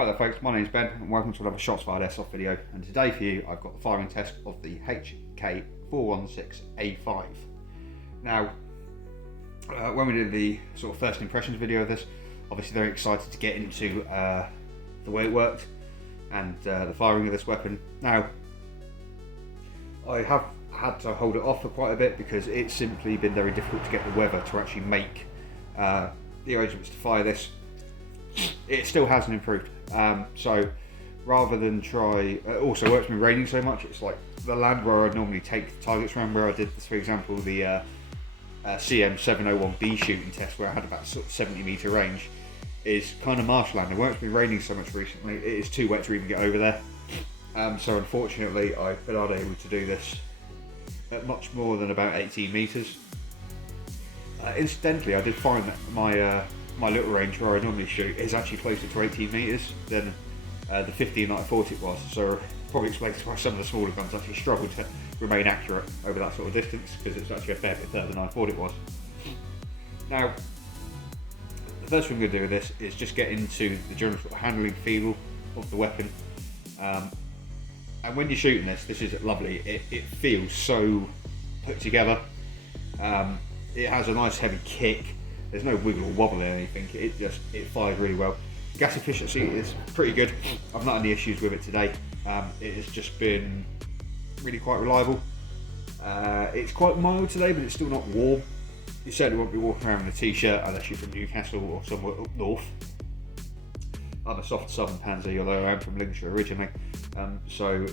Hi there folks, my name's Ben and welcome to another shots fired airsoft video, and today for you I've got the firing test of the HK416 A5. Now, when we did the sort of first impressions video of this, obviously very excited to get into the way it worked and the firing of this weapon. Now, I have had to hold it off for quite a bit because it's simply been very difficult to get the weather to actually make the arrangements to fire this. It still hasn't improved, so rather than try, also it's been raining so much, it's like the land where I'd normally take the targets around, where I did this, for example, the CM701B shooting test where I had about sort of 70 metre range, is kind of marshland, and where it's been raining so much recently, it is too wet to even get over there. So unfortunately I've been unable to do this at much more than about 18 metres. Incidentally, I did find that my little range where I normally shoot is actually closer to 18 metres than the 15 that I thought it was, so probably explains why some of the smaller guns actually struggle to remain accurate over that sort of distance, because it's actually a fair bit further than I thought it was. Now, the first thing I'm going to do with this is just get into the general sort of handling feel of the weapon, and when you're shooting this is lovely. It feels so put together. It has a nice heavy kick. There's no wiggle or wobble or anything. It fires really well. Gas efficiency is pretty good. I've not had any issues with it today. It has just been really quite reliable. It's quite mild today, but it's still not warm. You certainly won't be walking around in a t-shirt unless you're from Newcastle or somewhere up north. I'm a soft southern pansy, although I am from Lincolnshire originally. So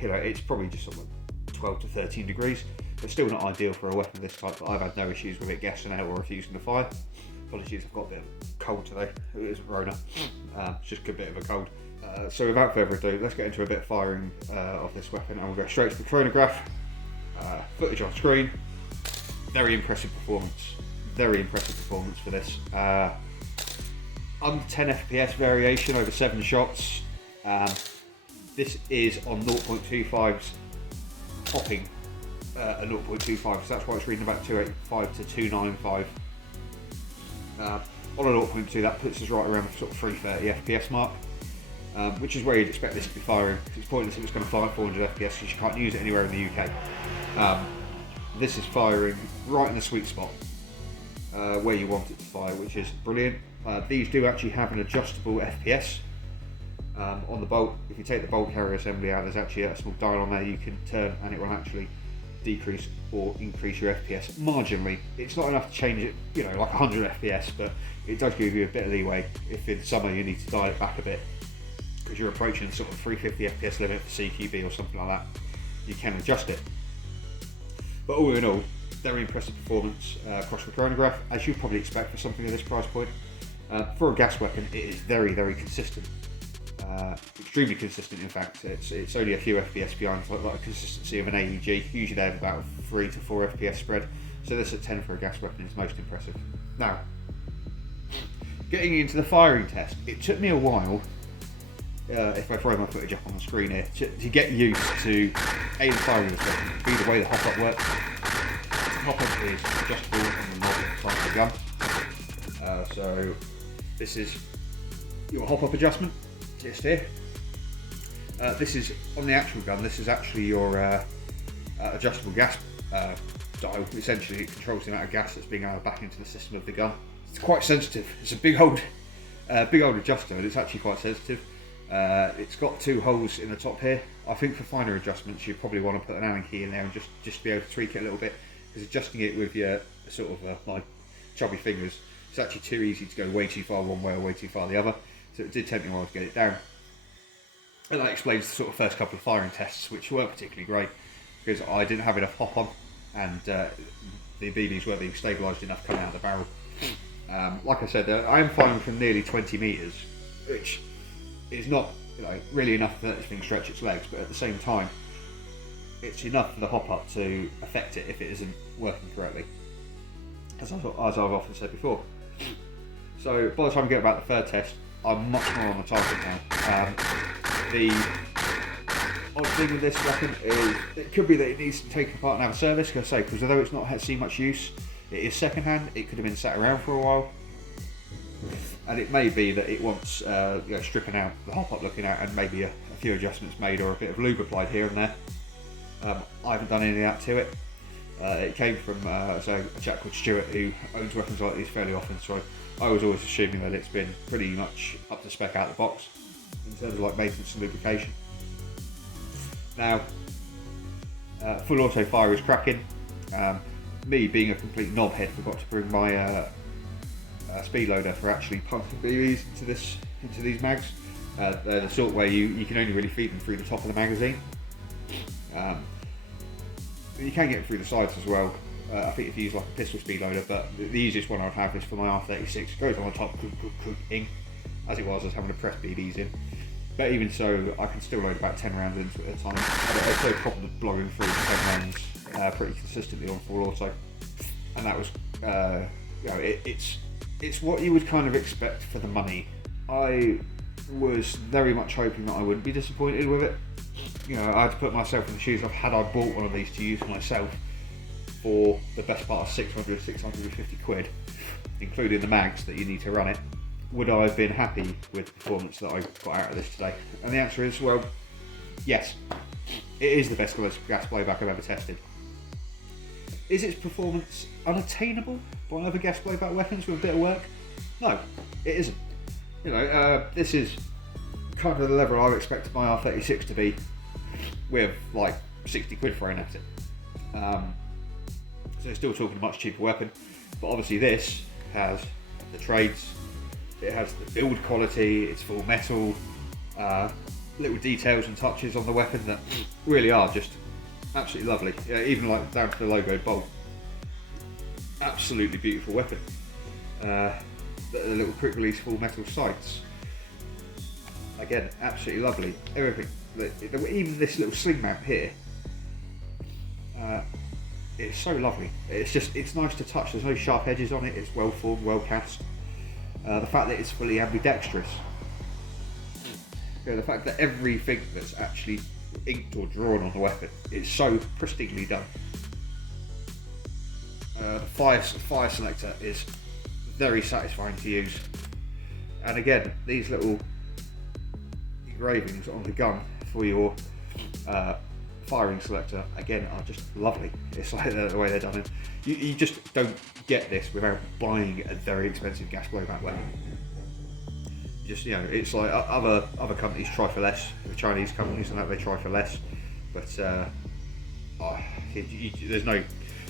it's probably just somewhere 12 to 13 degrees. It's still not ideal for a weapon of this type, but I've had no issues with it gassing out or refusing to fire. Apologies, I've got a bit of cold today. It isn't Rona, it's just a bit of a cold. So without further ado, let's get into a bit of firing of this weapon, and we'll go straight to the chronograph. Footage on screen. Very impressive performance. Very impressive performance for this. Under 10 FPS variation over 7 shots. This is on 0.25's topping. A 0.25, so that's why it's reading about 285 to 295. On a 0.2, that puts us right around the sort of 330 FPS mark, which is where you'd expect this to be firing. It's pointless if it's going to fire at 400 FPS because you can't use it anywhere in the UK. This is firing right in the sweet spot where you want it to fire, which is brilliant. These do actually have an adjustable FPS on the bolt. If you take the bolt carrier assembly out, there's actually a small dial on there you can turn, and it will actually decrease or increase your FPS marginally. It's not enough to change it, like 100 FPS, but it does give you a bit of leeway if in summer you need to dial it back a bit because you're approaching sort of 350 FPS limit for CQB or something like that. You can adjust it. But all in all, very impressive performance across the chronograph, as you'd probably expect for something of this price point. For a gas weapon, it is very, very consistent. Extremely consistent, in fact. It's only a few FPS behind like the consistency of an AEG. Usually they have about 3 to 4 FPS spread, so this at 10 for a gas weapon is most impressive. Now, getting into the firing test, it took me a while, if I throw my footage up on the screen here, to get used to A, the firing of this weapon, B, the way the hop-up works. The hop-up is adjustable on the knob inside the gun. So this is your hop-up adjustment. Just here. This is on the actual gun. This is actually your adjustable gas dial. Essentially, it controls the amount of gas that's being added back into the system of the gun. It's quite sensitive. It's a big old adjuster, and it's actually quite sensitive. It's got 2 holes in the top here. I think for finer adjustments, you probably want to put an Allen key in there and just be able to tweak it a little bit, because adjusting it with your sort of like chubby fingers, it's actually too easy to go way too far one way or way too far the other. So it did take me a while to get it down. And that explains the sort of first couple of firing tests, which weren't particularly great, because I didn't have enough hop on, and the BBs weren't being stabilised enough coming out of the barrel. Like I said, I am firing from nearly 20 metres, which is not really enough to let this thing stretch its legs, but at the same time, it's enough for the hop up to affect it if it isn't working correctly, as I've often said before. So by the time we get about the third test, I'm much more on the target now. The odd thing with this weapon is it could be that it needs to take apart and have a service, because although it's not seen much use, it is second hand. It could have been sat around for a while. and it may be that it wants stripping out, the hop up looking out, and maybe a few adjustments made or a bit of lube applied here and there. I haven't done any of that to it. It came from a chap called Stuart who owns weapons like these fairly often, so I was always assuming that it's been pretty much up to spec out of the box in terms of like maintenance and lubrication. Now, full auto fire is cracking. Me being a complete knobhead forgot to bring my speed loader for actually pumping BBs into these mags. They're the sort where you can only really feed them through the top of the magazine. You can get it through the sides as well. I think if you use like a pistol speed loader, but the easiest one I'd have is for my R36. It goes on the top, ing, as it was having to press BBs in. But even so, I can still load about 10 rounds into it at a time. I've no problem blogging through 10 rounds pretty consistently on full auto, and that was, it's what you would kind of expect for the money. I was very much hoping that I wouldn't be disappointed with it. I had to put myself in the shoes of had I bought one of these to use myself for the best part of 650 quid, including the mags that you need to run it. Would I have been happy with the performance that I got out of this today? And the answer is, well, yes. It is the best gas blowback I've ever tested. Is its performance unattainable by other gas blowback weapons with a bit of work? No, it isn't. This is kind of the level I would expect my R36 to be, with like 60 quid thrown at it. So it's still talking a much cheaper weapon, but obviously this has the trades, it has the build quality, it's full metal, little details and touches on the weapon that really are just absolutely lovely. Even like down to the logo bolt. Absolutely beautiful weapon. The little quick release full metal sights. Again, absolutely lovely. Everything. Even this little sling mount here. It's so lovely. It's nice to touch. There's no sharp edges on it. It's well formed, well cast. The fact that it's fully ambidextrous. The fact that everything that's actually inked or drawn on the weapon is so pristinely done. The fire selector is very satisfying to use. And again, these little engravings on the gun for your firing selector again are just lovely. It's like the way they're done. You just don't get this without buying a very expensive gas blowback weapon. It's like other companies try for less. The Chinese companies and that, they try for less, but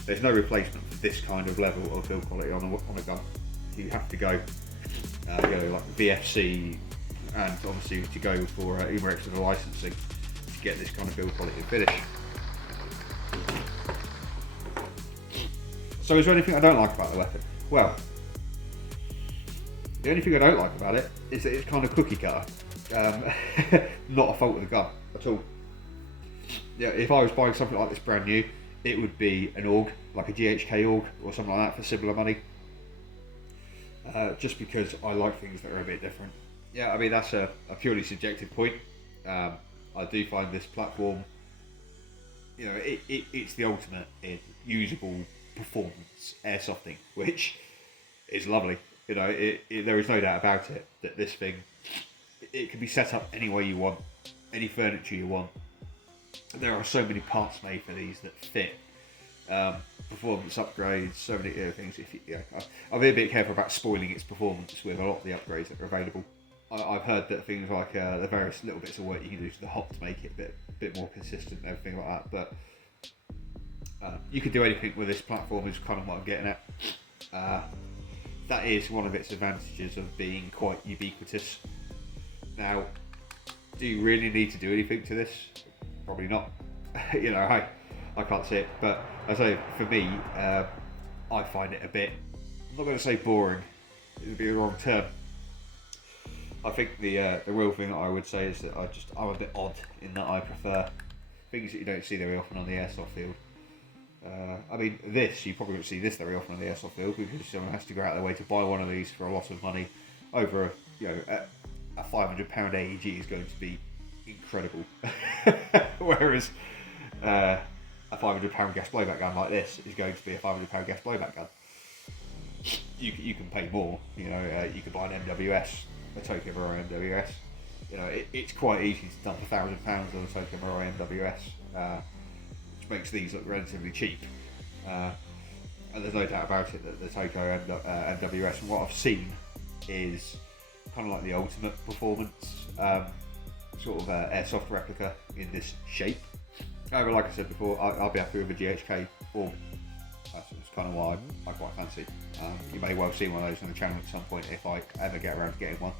there's no replacement for this kind of level of build quality on a gun. You have to go like VFC, and obviously to go for Umarex and the licensing to get this kind of build quality and finish. So is there anything I don't like about the weapon? Well, the only thing I don't like about it is that it's kind of cookie cutter. Not a fault of the gun at all. If I was buying something like this brand new, it would be an AUG, like a GHK AUG or something like that for similar money. Just because I like things that are a bit different. I mean that's a purely subjective point. I do find this platform, it's the ultimate in usable performance airsofting, which is lovely. There is no doubt about it that this thing, it can be set up any way you want, any furniture you want. There are so many parts made for these that fit. Performance upgrades, so many other things. I'll be a bit careful about spoiling its performance with a lot of the upgrades that are available. I've heard that things like the various little bits of work you can do to the hop to make it a bit more consistent and everything like that, but you could do anything with this platform is kind of what I'm getting at. That is one of its advantages of being quite ubiquitous. Now, do you really need to do anything to this? Probably not. I can't see it, but I say for me, I find it a bit, I'm not going to say boring, it would be the wrong term. I think the real thing that I would say is that I'm a bit odd in that I prefer things that you don't see very often on the airsoft field. I mean, you probably won't see this very often on the airsoft field because someone has to go out of their way to buy one of these for a lot of money. Over a £500 AEG is going to be incredible, whereas a £500 gas blowback gun like this is going to be a £500 gas blowback gun. you can pay more. You know, you can buy an MWS, a Tokyo Mirror MWS. You know, it's quite easy to dump £1,000 on a Tokyo Mirror MWS, which makes these look relatively cheap. And there's no doubt about it that the Tokyo MWS, from what I've seen, is kind of like the ultimate performance sort of airsoft replica in this shape. However, like I said before, I'll be happy with a GHK or that's kind of why I quite fancy. You may well see one of those on the channel at some point if I ever get around to getting one.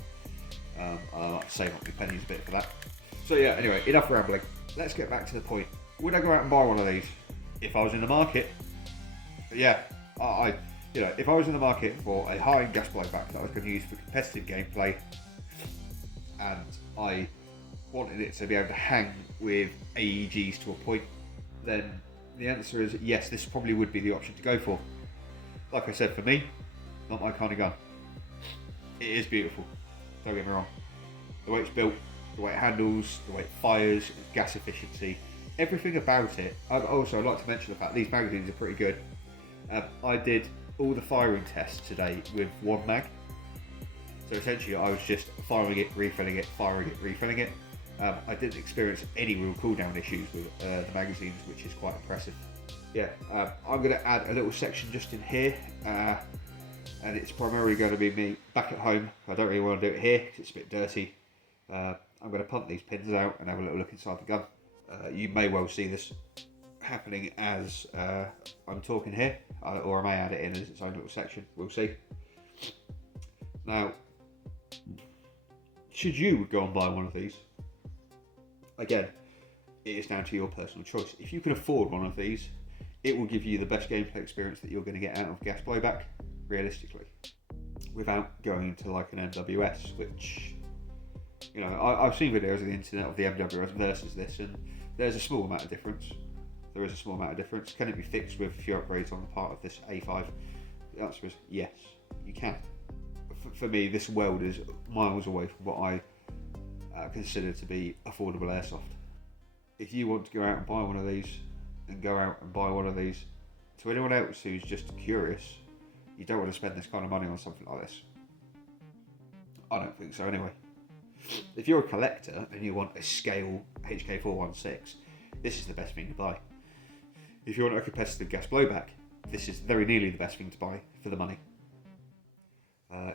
I'll like to save up my pennies a bit for that. So yeah, anyway, enough rambling. Let's get back to the point. Would I go out and buy one of these if I was in the market? Yeah, you know, if I was in the market for a high-end gas blowback that I was going to use for competitive gameplay, and I wanted it to be able to hang with AEGs to a point, then the answer is yes, this probably would be the option to go for. Like I said, for me, not my kind of gun. It is beautiful, don't get me wrong. The way it's built, the way it handles, the way it fires, its gas efficiency, everything about it. I'd like to mention the fact these magazines are pretty good. I did all the firing tests today with one mag. So essentially I was just firing it, refilling it, firing it, refilling it. I didn't experience any real cooldown issues with the magazines, which is quite impressive. Yeah, I'm going to add a little section just in here, and it's primarily going to be me back at home. I don't really want to do it here because it's a bit dirty. I'm going to pump these pins out and have a little look inside the gun. You may well see this happening as I'm talking here, or I may add it in as its own little section. We'll see. Now, should you go and buy one of these, again, it is down to your personal choice. If you can afford one of these, it will give you the best gameplay experience that you're going to get out of gas blowback, realistically, without going into like an MWS, which, you know, I've seen videos on the internet of the MWS versus this, and there's a small amount of difference. There is a small amount of difference. Can it be fixed with a few upgrades on the part of this A5? The answer is yes, you can. For me, this weld is miles away from what I consider to be affordable airsoft. If you want to go out and buy one of these, then go out and buy one of these. To anyone else who's just curious, you don't want to spend this kind of money on something like this. I don't think so anyway. If you're a collector and you want a scale HK416, this is the best thing to buy. If you want a competitive gas blowback, this is very nearly the best thing to buy for the money.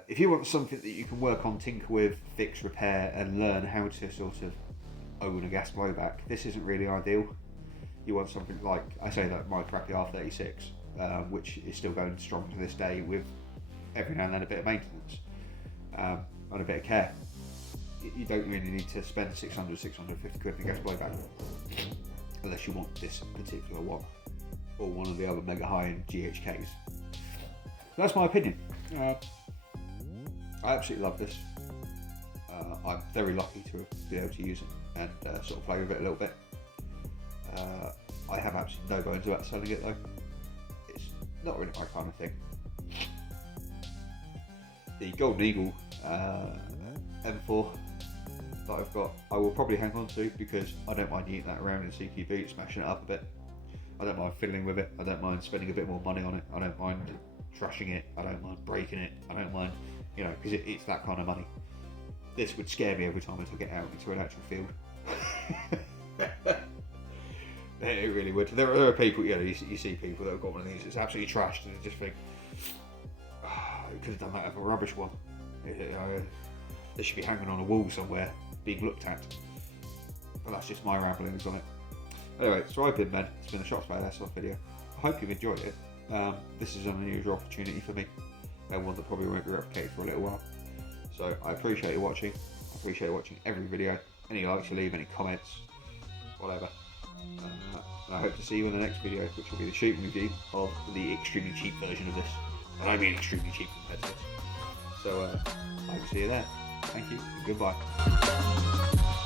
If you want something that you can work on, tinker with, fix, repair, and learn how to sort of own a gas blowback, this isn't really ideal. You want something like, I say that my crappy R36, which is still going strong to this day with every now and then a bit of maintenance and a bit of care. You don't really need to spend 600, 650 quid in a gas blowback unless you want this particular one or one of the other mega high-end GHKs. That's my opinion. I absolutely love this. I'm very lucky to be able to use it and sort of play with it a little bit. I have absolutely no bones about selling it though. It's not really my kind of thing. The Golden Eagle M4 that I've got, I will probably hang on to because I don't mind eating that around in CQB, smashing it up a bit. I don't mind fiddling with it. I don't mind spending a bit more money on it. I don't mind trashing it. I don't mind breaking it. I don't mind, you know, because it's that kind of money. This would scare me every time I took it out into an actual field. It really would. There are people, you know, you see people that have got one of these, it's absolutely trashed, and you just think, oh, you could have done that with a rubbish one. They should be hanging on a wall somewhere, being looked at. But that's just my ramblings on it. Anyway, so I've been Ben. It's been a Shots by Airsoft video. I hope you've enjoyed it. This is an unusual opportunity for me, and one that probably won't be replicated for a little while. So I appreciate you watching. I appreciate you watching every video. Any likes you leave, any comments, whatever. And I hope to see you in the next video, which will be the shooting review of the extremely cheap version of this. And I mean extremely cheap compared to this. So I hope to see you there. Thank you and goodbye.